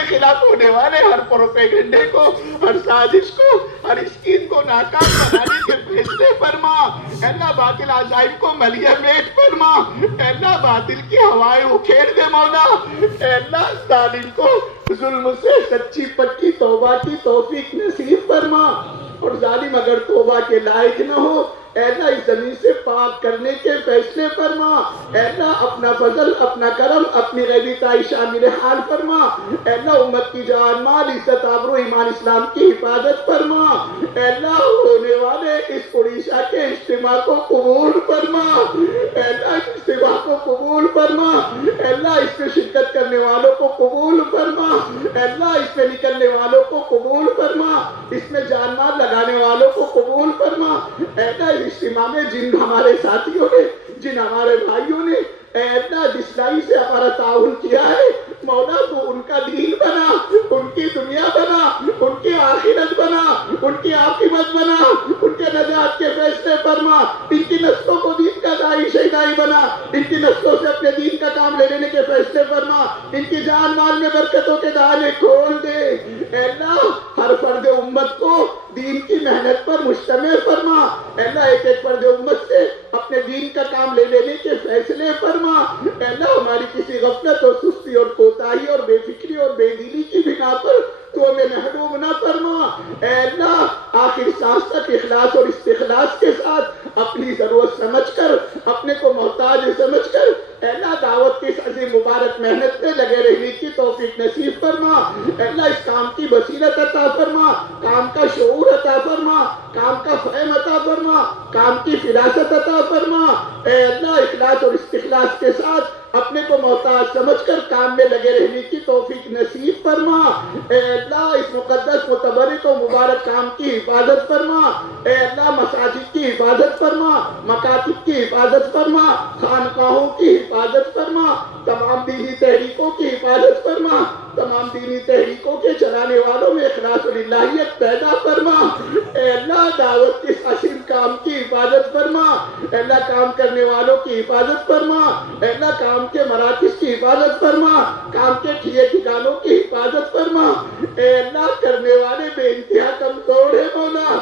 کے خلاف ہونے والے ہر پروپیگنڈے کو، ہر سازش کو، ہر اسکیم کو ناکام بنانے کے فیصلے فرما۔ اے اللہ باطل عزائم کو ملیح میٹ فرما۔ اے اللہ باطل کی ہوائیں اکھیڑ دے مولا۔ اے اللہ ظالم کو ظلم سے سچی پکی توبہ کی توفیق نصیب فرما، اور ظالم اگر توبہ کے لائق نہ ہو اے اللہ اس زمین سے پاک کرنے کے فیصلے فرما۔ اے اللہ اپنا فضل، اپنا کرم، اپنی غیبی تائی شامل حال فرما۔ اے اللہ امت کی جان مال عزت آبرو ایمان اسلام کی حفاظت فرما۔ اے اللہ ہونے والے اس اڑیسہ کے اجتماع کو قبول فرما۔ اے اللہ اس اجتماع کو قبول فرما۔ اے اللہ اس میں شرکت کرنے والوں کو قبول فرما۔ اے اللہ اس میں نکلنے والوں کو قبول فرما، اس میں جان مال لگانے والوں کو قبول فرما۔ اے اللہ اجتماع میں جن ہمارے ساتھیوں نے، جن ہمارے بھائیوں نے اے اللہ دشلائی سے ہمارا تعاون کیا ہے مولا، تو ان کا دین بنا، ان کی دنیا بنا، ان کی آخرت بنا، ان کی عاقبت بنا، ان کے نجات کے فیصلے فرما۔ ان کی نسلوں کو دین کا داعی شہدائی بنا، ان کی نسلوں سے اپنے دین کا کام لے لینے کے فیصلے فرما۔ ان کی جان مال میں برکتوں کے دہانے کھول دے۔ اے اللہ ہر فرد امت کو دین کی محنت پر مشتمل فرما۔ اے اللہ ایک ایک فرد امت سے اپنے دین کا کام لے لینے کے فیصلے فرما۔ اے اللہ ہماری کسی غفلت اور سستی اور کوتاہی اور بے فکری اور بے دلی کی بنا پر تو ہمیں محروم نہ فرما۔ اے اللہ آخر سانس تک اخلاص اور استخلاص کے ساتھ اپنی ضرورت سمجھ کر، اپنے کو محتاج سمجھ کر اے اللہ دعوت کی اس عظیم مبارک محنت میں لگے رہنے کی توفیق نصیب فرما۔ اے اللہ اس کام کی بصیرت عطا فرما، کام کا شعور عطا فرما، کام کا فہم عطا فرما، کام کی فراست عطا فرما۔ اے اللہ اخلاص اور استخلاص کے ساتھ اپنے کو محتاج سمجھ کر کام میں لگے رہنے کی توفیق نصیب فرما۔ اے اللہ اس مقدس متبرک و مبارک کام کی حفاظت فرما۔ اے اللہ مساجد کی حفاظت فرما، مکاتب کی حفاظت فرما، خانقاہوں کی حفاظت فرما، تمام دینی تحریکوں کی حفاظت فرما، تمام دینی تحریکوں کے چلانے والوں میں اخلاص و للہیت پیدا فرما۔ اے اللہ دعوت کے عظیم کام کی حفاظت فرما۔ اے اللہ کام کرنے والوں کی حفاظت فرما۔ اے اللہ کام کے مراکز کی حفاظت فرما، کام کے ٹھیے ٹھکانوں کی حفاظت فرما۔ اے اللہ کرنے والے بے انتہا کمزور ہے مولا،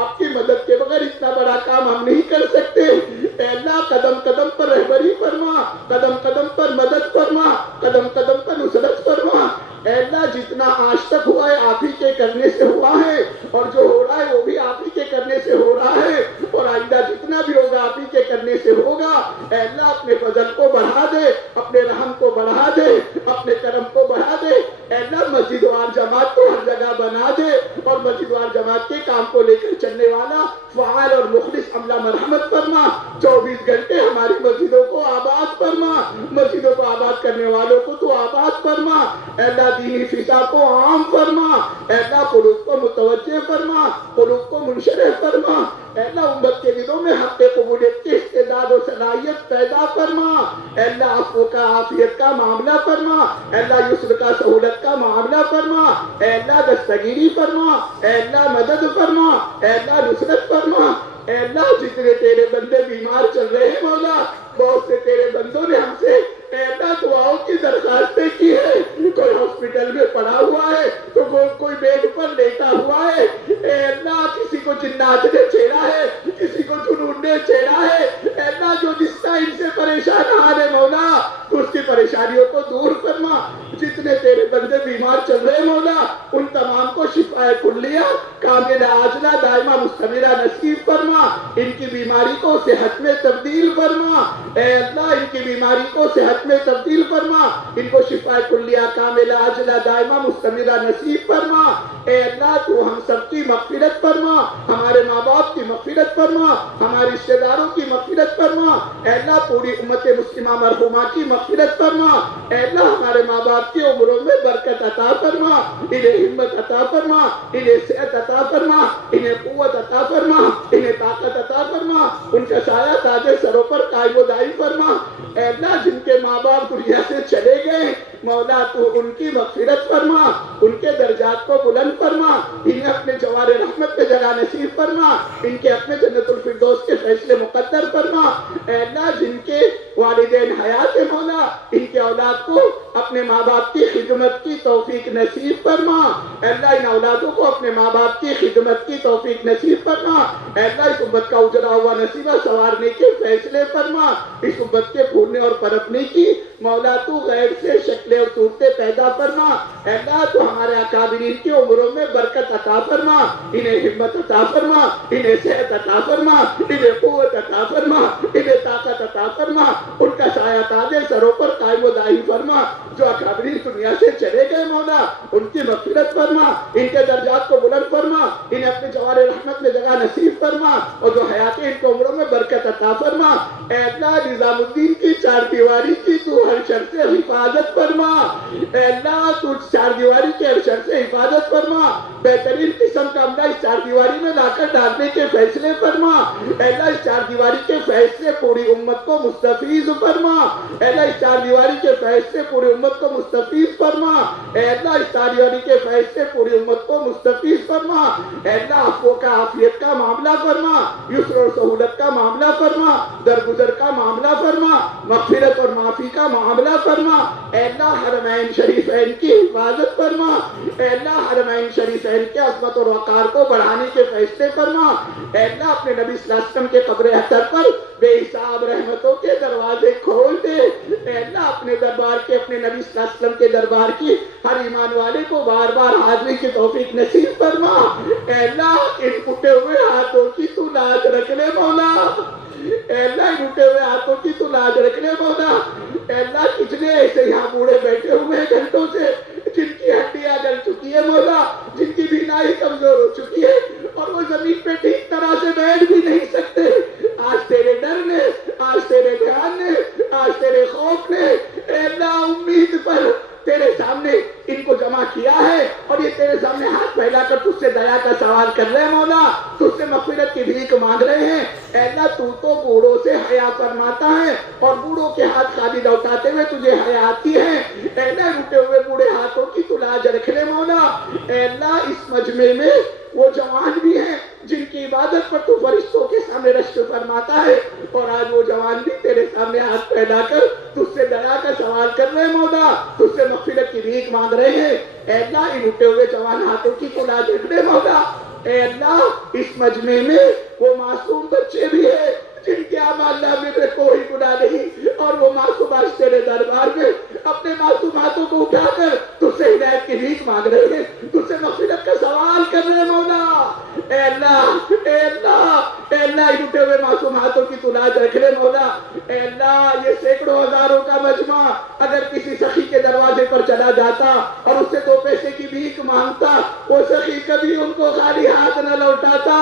آپ کی مدد کے بغیر اتنا بڑا کام ہم نہیں کر سکتے۔ اے اللہ قدم قدم پر رہبری فرما، قدم قدم پر مدد فرما، قدم قدم پر نصرت فرما۔ اے اللہ جتنا آج تک ہوا ہے آپ ہی کے کرنے سے ہوا ہے، اور جو ہو رہا ہے وہ بھی آپ ہی کے کرنے سے ہو رہا ہے، اور آئندہ جتنا بھی ہوگا آپ ہی کے کرنے سے ہوگا۔ اے اللہ اپنے فضل کو بڑھا دے، اپنے رحم کو بڑھا دے، اپنے کرم کو بڑھا دے۔ اے اللہ مسجد وار جماعت کو ہر جگہ بنا دے، اور مسجد وار جماعت کے کام کو لے کر چلنے والا فعال اور مخلص عملہ مرحمت فرما۔ 24 گھنٹے ہماری مسجدوں کو آباد فرما، مسجدوں کو آباد کرنے والوں کو تو آباد فرما۔ اے اللہ دینی فضا کو عام فرما۔ اے اللہ قلوب کو متوجہ فرما، قلوب کو منشرح فرما۔ اے اللہ امت کے دلوں میں حق قبولیت کی استعداد و صلاحیت پیدا فرما۔ اے اللہ عفو کا عافیت کا معاملہ فرما۔ اے اللہ یسر کا سہولت کا معاملہ فرما۔ اے اللہ دستگیری فرما۔ اے اللہ مدد فرما۔ اے اللہ نصرت فرما۔ اے اللہ جتنے تیرے بندے بیمار چل رہے ہیں مولا، بہت سے تیرے بندوں نے ہم سے اے اللہ دعاؤں کی درخواستیں کی ہے، کوئی ہاسپٹل میں پڑا ہوا ہے تو کوئی بیڈ پر لیٹا ہوا ہے۔ اے اللہ کسی کو جنات نے چھیڑا ہے، کسی کو جنون نے چھیڑا ہے۔ اے اللہ جو جس کا ان سے پریشان حال ہے مولا، تو اس کی پریشانیوں کو دور فرما۔ جتنے تیرے بندے بیمار چل رہے مولا، ان تمام کو شفاء کلیہ کاملہ عاجلہ دائمہ مستمرہ نصیب فرما۔ ان کی بیماری کو صحت میں تبدیل فرما۔ اے اللہ ان کی بیماری کو صحت میں تبدیل فرما، ان کو شفاء کلیہ کاملہ عاجلہ دائمہ مستمرہ نصیب فرما۔ اے اللہ تو ہم سب کی مغفرت فرما، ہمارے ماں باپ کی مغفرت فرما، ہمارے رشتہ داروں کی مغفرت فرما۔ اے اللہ پوری امت مسلمہ مرحومہ کی مغفرت فرما۔ اے اللہ ہمارے ماں باپ کی عمروں میں برکت عطا فرما، انہیں ہمت عطا فرما، انہیں صحت عطا فرما، انہیں قوت عطا فرما، انہیں طاقت عطا فرما، ان کا سایہ تاج سروں پر قائم و دائم فرما۔ اے اللہ جن کے ماں باپ دنیا سے چلے گئے مولا تو ان کی مغفرت فرما، ان کے درجات کو بلند فرما، انہیں اپنے جوار رحمت پہ جگہ نصیب فرما، ان کے اپنے جنت الفردوس کے فیصلے مقدر فرما۔ اے اللہ جن کے والدین حیات مولا، ان کے اولاد کو اپنے اپنے ماں باپ کی خدمت کی توفیق نصیب فرما۔ اے اللہ ان اولادوں کو اپنے ماں باپ کی خدمت کی توفیق نصیب فرما۔ اے اللہ اس امت کا اجڑا ہوا نصیبہ سنوارنے کے فیصلے فرما۔ اس امت کے پھولنے اور پنپنے کی مولا تو غیر سے شکلیں اور صورتیں پیدا فرما۔ اے اللہ تو ہمارے اکابرین کی عمروں میں برکت عطا فرما، انہیں ہمت عطا فرما، انہیں صحت عطا فرما، انہیں قوت عطا فرما، انہیں طاقت عطا فرما، ان کا سایہ تاج سروں پر قائم و دائم فرما۔ جو اکابرین دنیا سے چلے گئے مولا ان کی مغفرت فرما، ان کے درجات کو بلند فرما، انہیں اپنے جوار رحمت میں جگہ نصیب فرما، اور جو حیات ان کو عمروں میں برکت عطا فرما۔ اے اللہ نظام الدین کی چار دیواری کی تو ہر شر سے حفاظت فرما۔ اے اللہ تو چار دیواری کے ہر شر سے حفاظت فرما، بہترین قسم کا عملہ اس چار دیواری میں لا کر ڈالنے کے فیصلے فرما۔ اے اللہ اس چار دیواری کے فیصلے پوری امت کو مستفیض فرما۔ اے اللہ اس چار دیواری کے فیصلے پوری امت کو مستفیض فرما۔ اے اللہ اس چار دیواری کے فیصلے پوری امت کو مستفیض فرما۔ اے اللہ عفو کا عافیت کا معاملہ فرما، یسر اور سہولت کا معاملہ فرما، درگزر کا معاملہ فرما، مغفرت اور معافی کا معاملہ فرما۔ اے اللہ حرمین شریفین کی حفاظت فرما۔ اے اللہ حرمین شریفین کے عظمت اور وقار کو بڑھانے کے فیصلے فرما۔ اے اللہ اپنے نبی صلی اللہ علیہ وسلم کے قبر اطہر پر بے حساب رحمتوں کے دروازے کھول دے۔ اے اللہ اپنے دربار کے اپنے نبی صلی اللہ علیہ وسلم کے دربار کی ہر ایمان والے کو بار بار حاضری کی توفیق نصیب فرما۔ اے اللہ ان اٹھے ہوئے ہاتھوں کی تو لاج رکھ لے مولا۔ اے اللہ ان اٹھے ہوئے ہاتھوں کی تو لاج رکھ لے مولا۔ اے اللہ کتنے ایسے یہاں بوڑھے بیٹھے ہوئے ہیں گھنٹوں سے، جن کی ہڈیاں جل چکی ہے مولا، جن کی بینائی کمزور ہو چکی ہے اور وہ زمین پہ ٹھیک طرح سے بیٹھ بھی نہیں سکتے۔ آج تیرے ڈر نے، آج تیرے دھیان نے، آج تیرے خوف نے اے اللہ امید پر تیرے سامنے ان کو جمع کیا ہے، اور یہ تیرے سامنے ہاتھ پھیلا کر تجھ سے دیا کا سوال کر رہے ہیں مولا، تجھ سے مغفرت کی بھیک مانگ رہے ہیں۔ اے اللہ تو بوڑھوں سے حیا فرماتا ہے، اور بوڑھوں کے ہاتھ خالی لوٹاتے ہوئے تجھے حیا آتی ہے۔ اے اللہ رٹے ہوئے بوڑھے ہاتھوں کی تو لاج رکھ لے مولا۔ اے اللہ اس مجمع میں وہ جوان بھی ہیں جن کی عبادت پر تو فرشتوں کے سامنے رشک فرماتا ہے، اور آج وہ جوان بھی تیرے سامنے ہاتھ پھیلا کر تجھ سے دیا کا سوال کر رہے ہیں مولا، تجھ سے مغفرت کی بھیک مانگ رہے ہیں۔ اے اللہ ان اٹھے ہوئے جوان ہاتھوں کی تو لاج رکھ لے مولا۔ اے اللہ اس مجمع میں وہ معصوم بچے بھی ہیں جن کے اعمال نامے میں کوئی گناہ نہیں، اور وہ معصوم آج تیرے دربار میں اپنے معصوم ہاتھوں کو اٹھا کر تجھ سے ہدایت کی بھیک مانگ رہے ہیں، تجھ سے مغفرت کا سوال کر رہے ہیں مولا۔ اے اللہ اے اللہ اے اللہ ان اٹھے ہوئے معصوم ہاتھوں کی تو لاج رکھ لے مولا۔ اے اللہ یہ سینکڑوں ہزاروں کا مجمع اگر کسی سخی کے دروازے پر چلا جاتا اور اس سے 2 پیسے کی بھیک مانگتا، وہ سخی کبھی ان کو خالی ہاتھ نہ لوٹاتا۔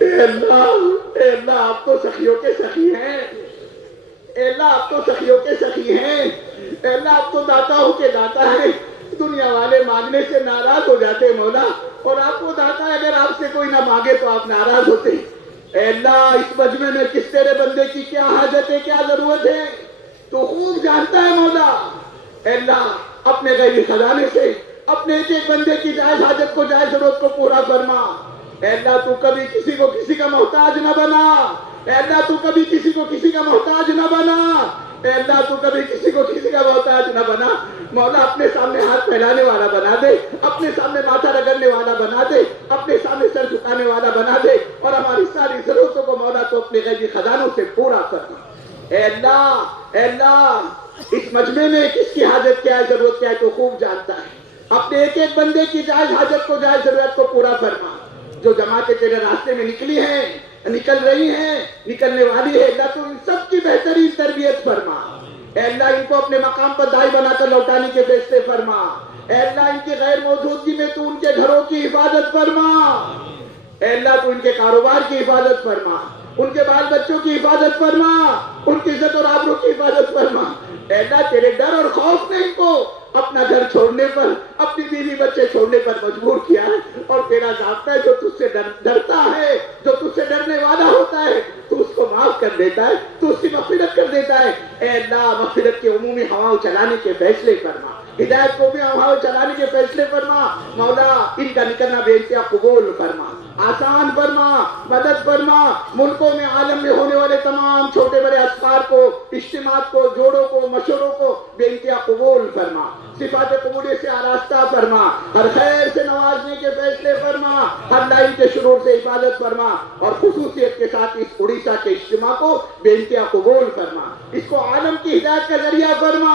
اے اللہ آپ تو سخیوں کے سخی ہیں، اے اللہ آپ تو سخیوں کے سخی ہیں، اے اللہ آپ تو داتاؤں کے داتا ہیں۔ دنیا والے مانگنے سے ناراض ہو جاتے مولا، اور آپ کو داتا ہے اگر آپ سے کوئی نہ مانگے تو آپ ناراض ہوتے۔ اے اللہ اس مجمع میں کس تیرے بندے کی کیا حاجت ہے، کیا ضرورت ہے، تو خوب جانتا ہے مولا۔ اے اللہ اپنے غیبی خزانے سے اپنے ایک ایک بندے کی جائز حاجت کو، جائز ضرورت کو پورا فرما۔ اے اللہ تو کبھی کسی کو کسی کا محتاج نہ بنا۔ اے اللہ تو کبھی کسی کو کسی کا محتاج نہ بنا۔ اے اللہ تو کبھی کسی کو کسی کا محتاج نہ بنا۔ مولا اپنے سامنے ہاتھ پھیلانے والا بنا دے، اپنے سامنے ماتھا رگڑنے والا بنا دے، اپنے سامنے سر جھکانے والا بنا دے، اور ہماری ساری ضرورتوں کو مولا تو اپنے غیبی خزانوں سے پورا کرنا۔ اے اللہ اس مجمع میں کس کی حاجت کیا ہے، ضرورت کیا ہے تو خوب جانتا ہے۔ اپنے ایک ایک بندے کی جائز حاجت کو، جائز ضرورت کو پورا فرما۔ جو جماعتیں تیرے راستے میں نکلی ہیں، نکل رہی ہیں، نکلنے والی ہے، اللہ تو ان سب کی بہترین تربیت فرما۔ اے اللہ ان کو اپنے مقام پر دائی بنا کر لوٹانے کے فیصلے فرما۔ اے اللہ ان کی غیر موجودگی میں تو ان کے گھروں کی حفاظت فرما۔ اے اللہ تو ان کے کاروبار کی حفاظت فرما، ان کے بال بچوں کی حفاظت فرما، ان کی عزت اور آبرو کی حفاظت فرما۔ اے اللہ تیرے ڈر اور خوف نے ان کو اپنا گھر چھوڑنے پر، اپنی بیوی بچے چھوڑنے پر مجبور کیا ہے، اور تیرا ضابطہ ہے جو تجھ سے ڈرتا ہے، جو تجھ سے ڈرنے والا ہوتا ہے تو اس کو معاف کر دیتا ہے، تو اس کی مغفرت کر دیتا ہے۔ اے اللہ مغفرت کی عمومی ہواؤں چلانے کے فیصلے فرما۔ ہدایت کو بھی ہوا چلانے کے فیصلے فرما مولا، ان کا نکلنا بے انتہا قبول فرما، آسان فرما، مدد فرما، ملکوں میں عالم میں ہونے والے تمام چھوٹے بڑے اسفار کو، اجتماعات کو، جوڑوں کو، مشوروں کو بے انتہا قبول فرما، صفات قبولیت سے آراستہ فرما، ہر خیر سے نوازنے کے فیصلے فرما، ہر لائن کے شرور سے حفاظت فرما، اور خصوصیت کے ساتھ اس اڑیسہ کے اجتماع کو بے انتہا قبول فرما، اس کو عالم کی ہدایت کا ذریعہ فرما،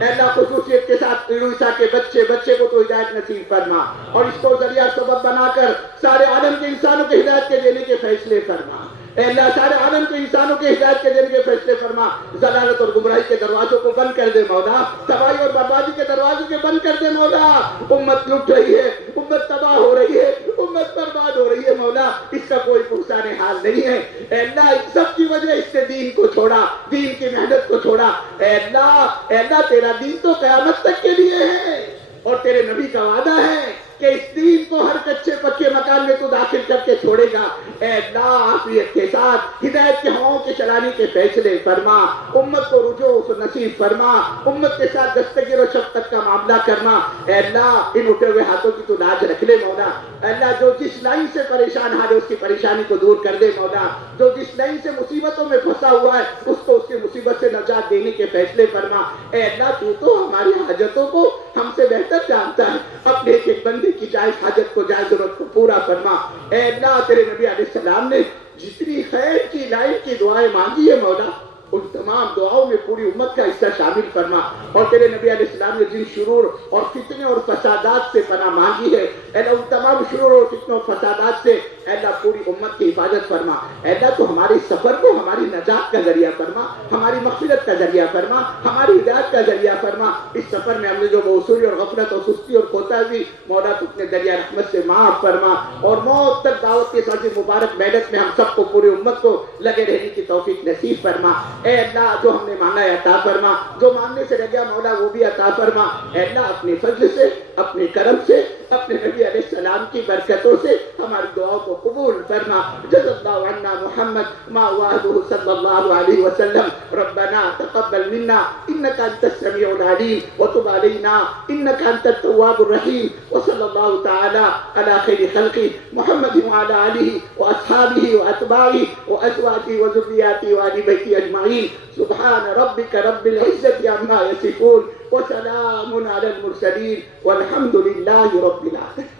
اے اللہ خصوصیت کے ساتھ اڑیسہ کے بچے کو تو ہدایت نصیب فرما، اور اس کو ذریعہ سبب بنا کر سارے عالم کے انسانوں کے ہدایت کے دینے کے فیصلے فرما، اے اللہ سارے عالم کے انسانوں کے ہدایت کے دینے کے فیصلے فرما، ضلالت اور گمراہی کے دروازوں کو بند کر دے مولا، تباہی اور بربادی کے دروازوں کے بند کر دے مولا، امت لٹ رہی ہے، امت تباہ ہو رہی ہے، امت برباد ہو رہی ہے مولا، اس کا کوئی پرسان حال نہیں ہے، اے اللہ ان سب کی وجہ اس نے دین کو چھوڑا، دین کی محنت کو چھوڑا، اے اللہ تیرا دین تو قیامت تک کے لیے ہے، اور تیرے نبی کا وعدہ ہے کہ اس دین کو ہر کچے پکے مکان میں تو داخل کر کے چھوڑے گا، اے اللہ عافیت کے ساتھ ہدایت کے ہواؤں کے چلانے کے فیصلے فرما، امت کو رجوع نصیب فرما، امت کے ساتھ دستگیر و شفقت کا معاملہ کرنا، اے اللہ ان اٹھے ہوئے ہاتھوں کی تو لاج رکھ لے مولا، اے اللہ جو جس لائن سے پریشان حال ہے اس کی پریشانی کو دور کر دے مولا، جو جس لائن سے مصیبتوں میں پھنسا ہوا ہے اس کو اس کی مصیبت سے نجات دینے کے فیصلے فرما، اے اللہ تو ہماری حاجتوں کو ہم سے بہتر جانتا ہے، اپنے ایک بندے کی جائز حاجت کو، جائز ضرورت کو پورا فرما، اے اللہ تیرے نبی علیہ السلام نے جتنی خیر کی لائن کی دعائیں مانگی ہے مولا، ان تمام دعاؤں میں پوری امت کا حصہ شامل فرما، اور تیرے نبی علیہ السلام نے جن شرور اور فتنے اور فسادات سے پناہ مانگی ہے، اے اللہ ان تمام شرور اور فتنوں اور فسادات سے اے اللہ پوری امت کی حفاظت فرما، اے اللہ تو ہمارے سفر کو ہماری نجات کا ذریعہ فرما، ہماری مغفرت کا ذریعہ فرما، ہماری ہدایت کا ذریعہ فرما، اس سفر میں ہم نے جو موصولی اور غفلت اور سستی اور کوتاہی مولا تو اپنے دریا رحمت سے معاف فرما، اور موت تک دعوت کے ساتھ مبارک محنت میں ہم سب کو پوری امت کو لگے رہنے کی توفیق نصیب فرما، اے اللہ جو ہم نے مانگا ہے عطا فرما، جو مانگنے سے رہ گیا مولا وہ بھی عطا فرما، اے اللہ اپنے فضل سے، اپنے کرم سے، اپنے نبی علیہ السلام کی برکتوں سے ہماری دعاؤں کو قبول فرما، جزا اللہ عنا محمد ما وعده صلی اللہ علیہ وسلم، ربنا تقبل منا انك انت السميع العليم وتب علينا انك انت التواب الرحيم، وصلى الله تعالى على خير خلقه محمد وعلى آله واصحابه واتباعه وازواجه وذرياته وآل بيته اجمعين، سبحان ربك رب العزة عما يصفون وسلام على المرسلين والحمد لله رب العالمين۔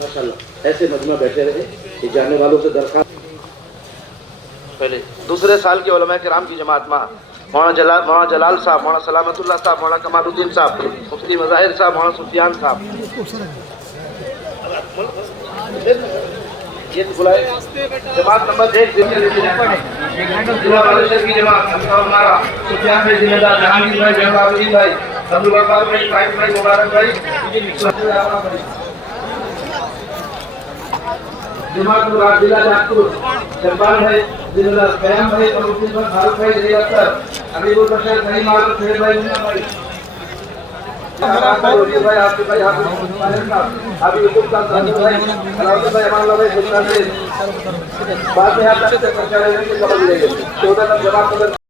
ماشاءاللہ ایسے مجمع بیٹھے رہے کہ جانے والوں سے درخواست۔ پہلے دوسرے سال کے علماء کرام کی جماعت میں مولانا جلال صاحب، مولانا سلامت اللہ صاحب، مولانا کمال الدین صاحب، مفتی مظاہر صاحب، مولانا سفیان صاحب، یہ بلائے جماعت نمبر 1 ضلع بادشاہ کی جماعت ہمارا سفیان بھائی ذمہ دار، جہانگیر بھائی، جہانگیر الدین بھائی، عبدالغفار بھائی، فائد بھائی، مبارک بھائی، جماعت مراد ضلع جاپور جبار بھائی ذمہ دار، قیام بھائی، اور مفتی فاروق بھائی ضلع اختر، حبیب البشر سلیم عارف شہر بھائی، منا بھائی، بھائی آپ کے بھائی حبیب یوسف صاحب، بھائی علاؤدین بھائی، امان اللہ بھائی، گلشن بھائی، بعد میں یہاں تک سے پہنچا رہے ہیں کہ خبر ملے گی 14 جماعت